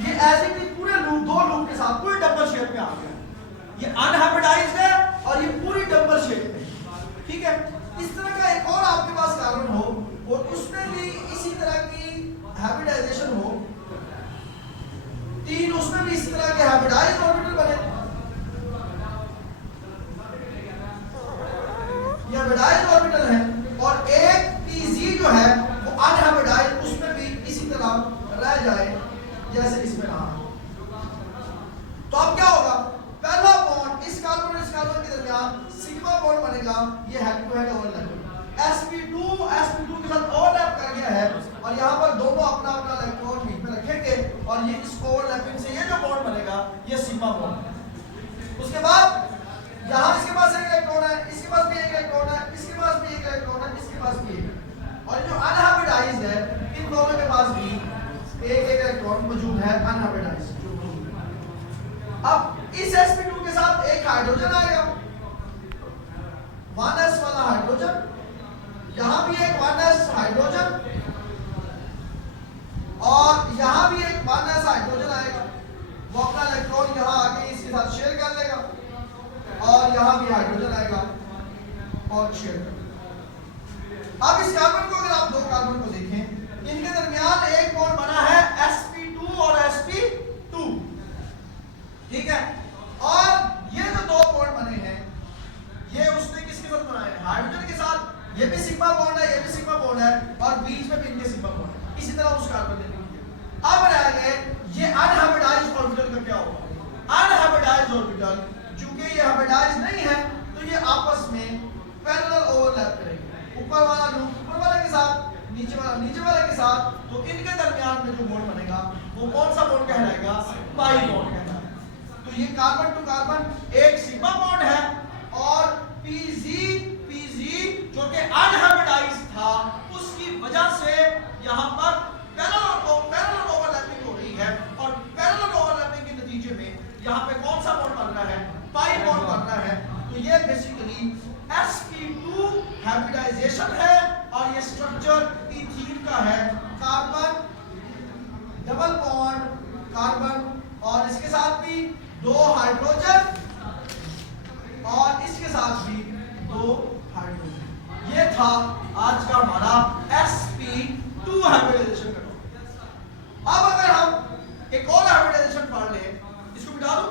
ये ऐसे कि पूरे लूप, दो लूप के साथ पूरे डबल शेप में आ गया। ये अनहाइब्रिडाइज्ड है और ये पूरी डबल शेप में। ठीक है, इस तरह का एक और आपके पास कार्बन हो और उसमें भी इसी तरह की हाइब्रिडाइजेशन हो, तीन उसमें भी इस तरह के हाइब्रिडाइज्ड ऑर्बिटल बने, ये हाइब्रिडाइज्ड ऑर्बिटल है, और एक pz जो है वो अनहाइब्रिडाइज्ड, उसमें भी इसी तरह रह जाए जैसे इसमें रहा। तो अब क्या होगा, पहला बॉन्ड इस कार्बन और इस कार्बन के दरमियान सिग्मा बॉन्ड बनेगा, ये head to head overlap, sp2 के साथ ओवरलैप कर गया है और यहाँ पर दोनों अपना अपना इलेक्ट्रॉन बीच में रखेंगे और ये इस ओवरलैपिंग से ये जो बॉन्ड बनेगा ये सिग्मा बॉन्ड। उसके बाद यहाँ इसके पास एक इलेक्ट्रॉन है, इसके पास भी एक इलेक्ट्रॉन है, इसके पास भी एक इलेक्ट्रॉन है, इसके पास भी एक, और जो अनहाइब्रिडाइज्ड है इन दोनों के पास भी एक इलेक्ट्रॉन मौजूद है अनहाइब्रिडाइज्ड। अब इस sp2 के साथ एक हाइड्रोजन आएगा, 1s वाला हाइड्रोजन, यहां भी एक 1s हाइड्रोजन और यहां भी एक 1s हाइड्रोजन आएगा। वो अपना इलेक्ट्रॉन यहां आके इसके साथ शेयर कर लेगा और यहां भी हाइड्रोजन आएगा और शेयर कर लेगा। अब इस कार्बन को अगर आप दो कार्बन को देखें, इनके दरमियान एक बॉन्ड बना है sp2 और sp2। ठीक है, और ये जो दो बॉन्ड बने हैं ये उसने किसके साथ बनाए हैं, हाइड्रोजन के साथ। ये भी सिग्मा बॉन्ड है, ये भी सिग्मा बॉन्ड है और बीच में भी इनके सिग्मा बॉन्ड है। इसी तरह उस कार्बन ने किया। अब रह गए ये अनहाइब्रिडाइज्ड ऑर्बिटल का क्या होगा। अनहाइब्रिडाइज्ड ऑर्बिटल चूंकि ये हाइब्रिडाइज्ड नहीं है तो ये आपस में पैरेलल ओवरलैप करेंगे, ऊपर वाला लूप ऊपर वाले के साथ, नीचे वाला नीचे वाले के साथ। तो इनके दरमियान में जो बॉन्ड बनेगा वो कौन सा बॉन्ड कहलाएगा, पाई बॉन्ड कहलाएगा। तो ये कार्बन टू कार्बन एक सिग्मा बॉन्ड है और pz जो कि अनहाइब्रिडाइज्ड था उसकी वजह से यहां पर पैरेलल ओवरलैपिंग हो रही है और पैरेलल ओवरलैपिंग के नतीजे में यहां पे कौन सा बॉन्ड बन रहा है, पाई बॉन्ड बन रहा है। तो ये बेसिकली sp2 हाइब्रिडाइजेशन है और ये स्ट्रक्चर इथीन का है, कार्बन डबल बॉन्ड कार्बन और इसके साथ भी दो हाइड्रोजन और इसके साथ भी दो हाइड्रोजन। ये था आज का हमारा sp2 हाइब्रिडाइजेशन का टॉपिक। अब अगर हम एक और हाइब्रिडाइजेशन पढ़ लें, इसको मिटा दूं।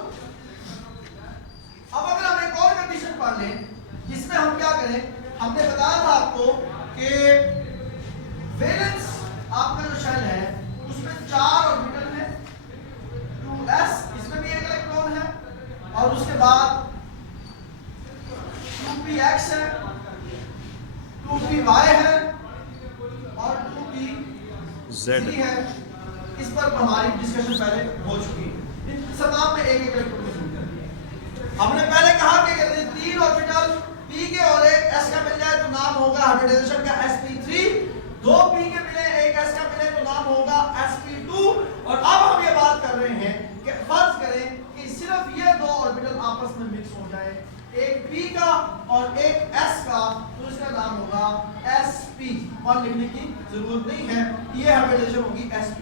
अब अगर हम एक और कंडीशन पढ़ लें जिसमें हम क्या करें, हमने बताया था आपको कि वैलेंस आपका जो शेल है उसमें 4 ऑर्बिटल है, 2s इसमें भी एक इलेक्ट्रॉन है और उसके बाद 2px है, 2py है और 2pz है। इस पर हमारी डिस्कशन पहले हो चुकी है। इन तमाम में एक इलेक्ट्रॉन मौजूद है। हमने पहले कहा कि 3 ऑर्बिटल p के और एक s का मिल जाए तो नाम होगा हाइब्रिडाइजेशन का sp3, 2 p के मिले एक s का मिले तो नाम होगा sp2। और अब हम ये बात कर रहे हैं कि फर्ज करें कि सिर्फ ये दो ऑर्बिटल आपस में मिक्स हो जाए, एक p का और एक s का, तो इसका नाम होगा sp। और लिखने की जरूरत नहीं है, ये हाइब्रिडाइजेशन होगी sp।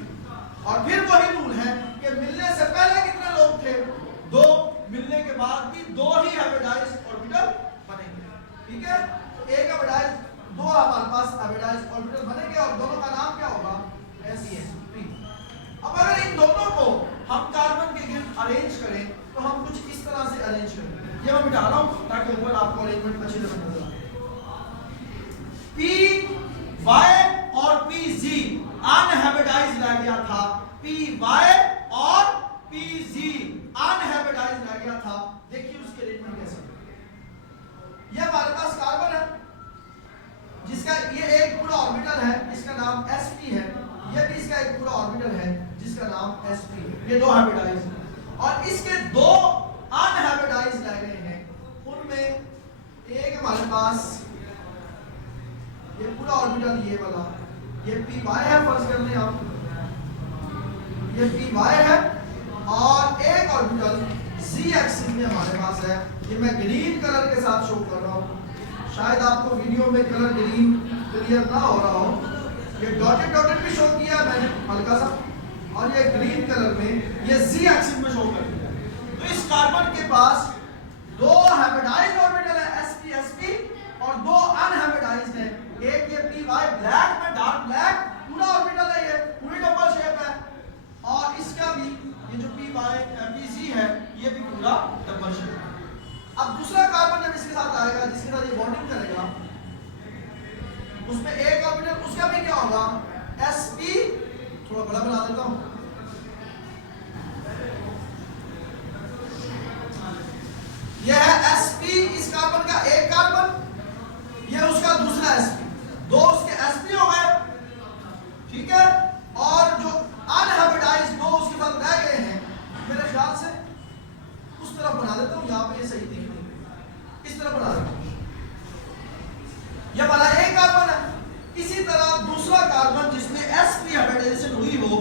और फिर वही रूल है कि मिलने से पहले कितने लोग थे, 2, मिलने के बाद भी 2 ही हाइब्रिडाइज्ड ऑर्बिटल बनेंगे। ठीक है, तो एक हाइब्रिडाइज्ड, 2 हमारे पास हाइब्रिडाइज्ड ऑर्बिटल बनेंगे और दोनों का नाम क्या होगा, sp। अब अगर इन दोनों को हम कार्बन के गिर्द अरेंज करें तो हम कुछ इस तरह से अरेंज करेंगे। ये मैं मिटा रहा हूं ताकि ऊपर आपको अरेंजमेंट अच्छी तरह नजर आए। py और pz अनहाइब्रिडाइज्ड रह गया था, py और pz अनहाइब्रिडाइज्ड रह गया था। देखिए उसके अरेंजमेंट कैसे। ये हमारे पास कार्बन है जिसका ये एक पूरा ऑर्बिटल है, इसका नाम sp है। ये भी इसका एक पूरा ऑर्बिटल है जिसका नाम sp है। ये दो हाइब्रिडाइज्ड हैं और इसके दो अनहाइब्रिडाइज्ड रह गए हैं। उनमें एक हमारे पास ये पूरा ऑर्बिटल ये वाला, ये py है, फर्ज कर लें आप, ये py है और एक ऑर्बिटल z एक्सिस में हमारे पास है। ये मैं ग्रीन कलर के साथ शो कर रहा हूँ, शायद आपको वीडियो में कलर ग्रीन क्लियर ना हो रहा हो। ये डॉटेड भी शो किया मैंने हल्का सा, और ये ग्रीन कलर में ये Z एक्सिस में शो करती है। तो इस कार्बन के पास दो हाइब्रिडाइज्ड ऑर्बिटल है sp sp और दो अनहाइब्रिडाइज्ड है। एक ये py ब्लैक में डार्क ब्लैक पूरा ऑर्बिटल है, ये पूरी डबल शेप है और इसका भी ये जो py pz है ये भी पूरा डबल शेप है। अब दूसरा कार्बन जब इसके साथ आएगा जिसके साथ ये बॉन्डिंग करेगा उसमें एक ऑर्बिटल उसका भी क्या होगा sp, थोड़ा बड़ा बना देता हूं, यह है sp इस कार्बन का एक कार्बन, यह उसका दूसरा sp, दो उसके sp हो गए, ठीक है। और जो अनहाइब्रिडाइज्ड दो उसके साथ रह गए हैं मेरे ख्याल से उस तरफ बना देता हूं, यहां पे ये सही दिख नहीं, इस तरफ बना देता हूं, यह वाला एक कार्बन है। इसी तरह दूसरा कार्बन जिसमें sp हाइब्रिडाइजेशन हुई हो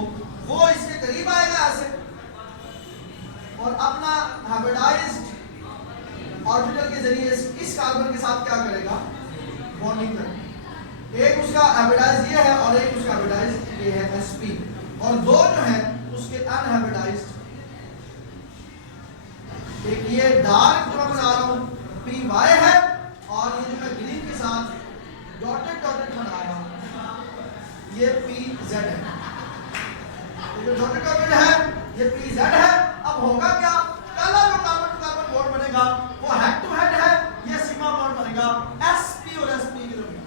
वो इसके करीब आएगा ऐसे और अपना हाइब्रिडाइज्ड ऑर्बिटल के जरिए इस कार्बन के साथ क्या करेगा बॉन्डिंग करेगा। एक उसका हाइब्रिडाइज्ड ये है और एक उसका हाइब्रिडाइज्ड ये है sp और दो जो है उसके अनहाइब्रिडाइज्ड, एक ये डार्क जो मैं बना रहा हूं py है और ये जो मैं ग्रीन के साथ डॉटेड डॉटेड बना रहा हूं ये pz है, ये जो डॉटेड डॉटेड है ये pz है। अब होगा क्या, पहला जो कार्बन टू कार्बन बॉन्ड बनेगा वो हेड टू हेड है, ये सिग्मा बॉन्ड बनेगा sp और sp के दरमियान।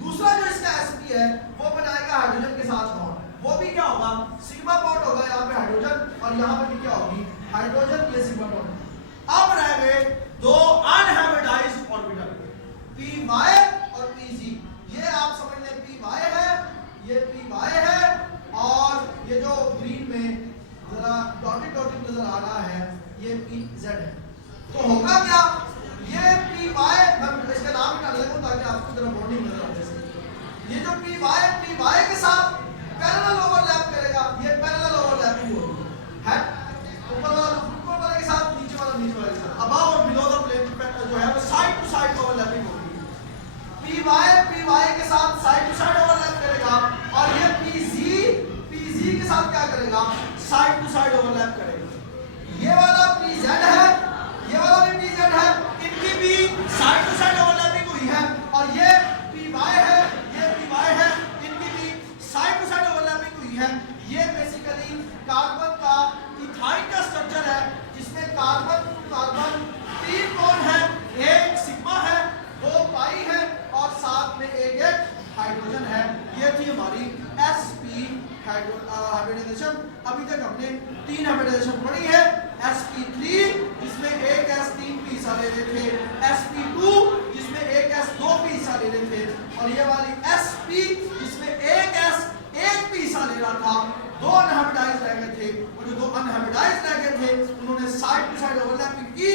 दूसरा जो इसका sp है वो बनाएगा हाइड्रोजन के साथ बॉन्ड, वो भी क्या होगा सिग्मा बॉन्ड होगा यहाँ पे हाइड्रोजन और यहाँ पे भी क्या होगी हाइड्रोजन, ये सिग्मा बॉन्ड। अब रह गए दो अनहाइब्रिडाइज्ड ऑर्बिटल py और pz, ये आप समझ लें py है, ये py है और ये जो ग्रीन में जरा डॉटेड डॉटेड नजर आ रहा है ये pz है। तो होगा क्या, ये py मैं इसका नाम ही डाल दूं ताकि आपको जरा बॉन्डिंग नजर आ जाए। ये जो py के साथ पैरेलल ओवरलैप करेगा, ये पैरेलल ओवरलैपिंग होगी है, ऊपर वाला ऊपर वाले के साथ नीचे वाला के साथ, अबव और बिलो द प्लेन जो है वो साइड टू साइड ओवरलैपिंग होगी। py के साथ साइड टू साइड ओवरलैप करेगा और ये pz के साथ क्या करेगा साइड टू साइड ओवरलैप करेगा। ये वाला pz है, ये वाला भी pz है, इनकी भी साइड टू साइड ओवरलैपिंग हुई है और ये py है, ये py है, इनकी भी साइड टू साइड ओवरलैपिंग हुई है। ये बेसिकली कार्बन का इथाइन का स्ट्रक्चर है जिसमें कार्बन टू कार्बन तीन बॉन्ड है, एक सिग्मा है, दो पाई है और साथ में एक हाइड्रोजन है। ये थी हमारी sp हाइब्रिडाइजेशन। अभी तक हमने तीन हाइब्रिडाइजेशन पढ़ी है, sp3 जिसमें एक s 3 p हिस्सा ले रहे थे, sp2 जिसमें एक s 2 p हिस्सा ले रहे थे और ये वाली sp जिसमें एक s 1 p हिस्सा ले रहा था। दो अनहाइब्रिडाइज्ड रह गए थे और जो दो अनहाइब्रिडाइज्ड रह गए थे उन्होंने साइड टू साइड ओवरलैपिंग की